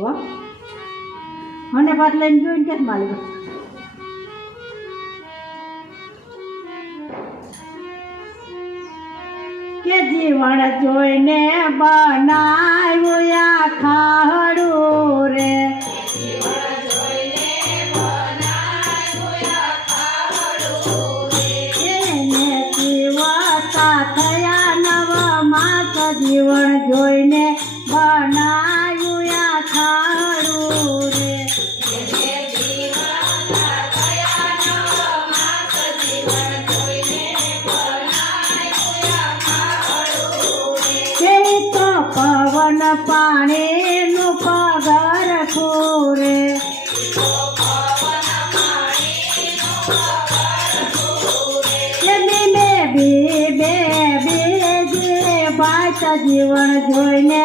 હો. મને પાછ લઈને જોઈને કે માલિક કે જીવન જોઈને બનાવ્યું આખાડું રે. જીવન જોઈને આ રે પવન પાણીનું પગર ખોરે. બે બે બે બે જે બાત જીવન જોઈને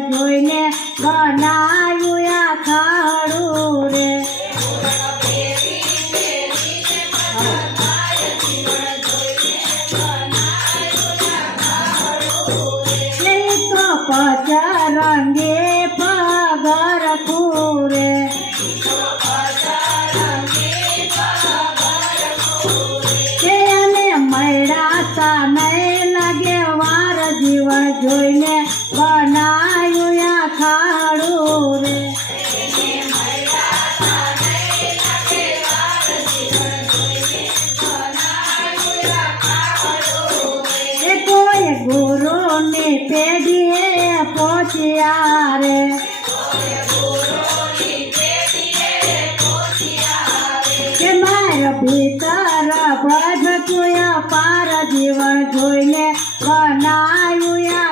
rồi nè gò na પેઢીએ પહોંચ્યા રે કે માર ભીતર ભજતું પાર જીવન જોઈને બનાવ્યું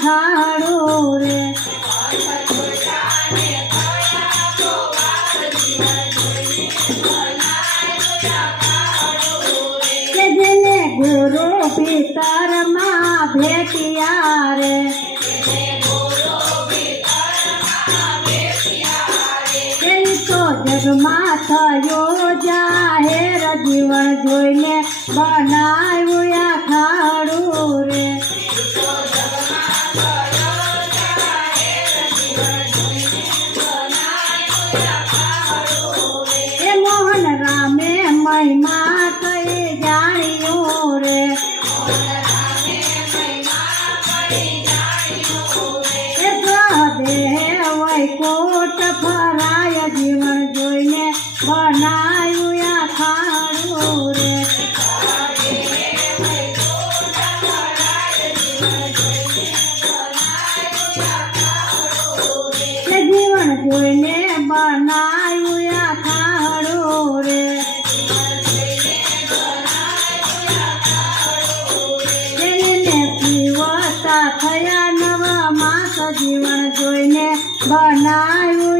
આ ખાડું રે કે જેને ગુરુ પિતરમાં ભેટિયા રે એ તો જગમાં થયો જાહેર જીવન જોઈને બનાવ્યું આ ખાડું રે બનાવ્યું આ ખાડું રે જોઈને બનાયું આ ખાડું રે થયા નવા માસ જીવન જોઈને રે